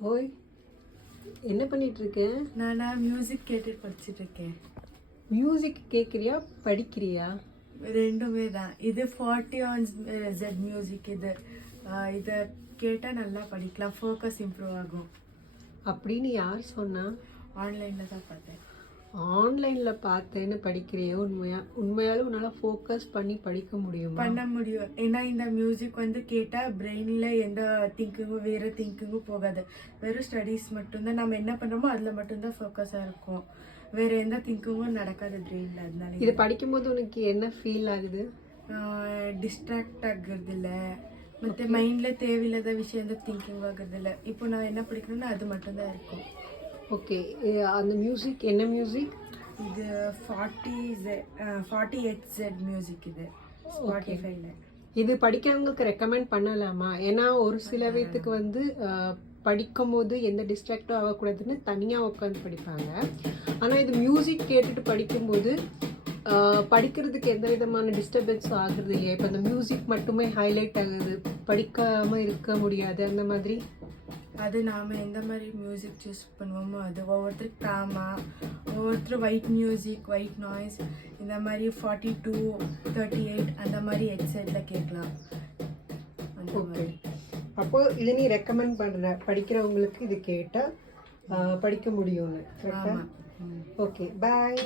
ஓய், என்ன பண்ணிட்டு இருக்க? நான் மியூசிக் கேட்டு படிச்சுட்டு இருக்கேன். மியூசிக் கேட்குறியா படிக்கிறியா? ரெண்டுமே தான். இது 40 on Z மியூசிக். இதை கேட்டால் நல்லா படிக்கலாம், ஃபோக்கஸ் இம்ப்ரூவ் ஆகும். அப்படின்னு யார் சொன்னா? ஆன்லைனில் தான் பார்த்தேன். ஆன்லைனில் பார்த்தேன்னு படிக்கிறியோ? உண்மையாலும் உன்னால் ஃபோக்கஸ் பண்ணி படிக்க முடியுமா? பண்ண முடியும். ஏன்னா இந்த மியூசிக் கேட்டால் பிரெயினில் எந்த திங்கிங்கும் வேறு திங்கிங்கும் போகாது. வெறும் ஸ்டடீஸ் மட்டும்தான். நம்ம என்ன பண்ணுறோமோ அதில் மட்டும்தான் ஃபோக்கஸாக இருக்கும். வேறு எந்த திங்கிங்கும் நடக்காது பிரெயினில். அதனால இது படிக்கும்போது உனக்கு என்ன ஃபீல் ஆகுது? டிஸ்ட்ராக்ட் ஆகுறது இல்லை, மற்ற மைண்டில் தேவையில்லாத விஷயம் திங்கிங் ஆகுறது இல்லை. இப்போ நான் என்ன படிக்கணும்னா அது மட்டும்தான் இருக்கும். ஓகே, அந்த மியூசிக் என்ன மியூசிக்? இது 48Z மியூசிக். இது ஸ்பாட்டிஃபைல. இது படிக்கிறவங்களுக்கு ரெக்கமெண்ட் பண்ணலாமா? ஏன்னா ஒரு சில பேத்துக்கு படிக்கும் போது எந்த டிஸ்ட்ராக்டும் ஆகக்கூடாதுன்னு தனியாக உட்காந்து படிப்பாங்க. ஆனால் இது மியூசிக் கேட்டுட்டு படிக்கும்போது படிக்கிறதுக்கு எந்த விதமான டிஸ்டர்பன்ஸும் ஆகுறது இல்லையா? இப்போ அந்த மியூசிக் மட்டுமே ஹைலைட் ஆகுது, படிக்காமல் இருக்க முடியாது அந்த மாதிரி. அது நாம் எந்த மாதிரி மியூசிக் சூஸ் பண்ணுவோமோ அது. ஒவ்வொருத்தருக்கு காமா, ஒவ்வொருத்தர் ஒயிட் மியூசிக், ஒயிட் நாய்ஸ், இந்த மாதிரி 42, 38 அந்த மாதிரி ஹெட்செட்டில் கேட்கலாம். ஓகே, அப்போது இது நீ ரெக்கமெண்ட் பண்ணுற படிக்கிறவங்களுக்கு இது கேட்டால் படிக்க முடியும்னு? கரெக்டாக. ஓகே, பாய்.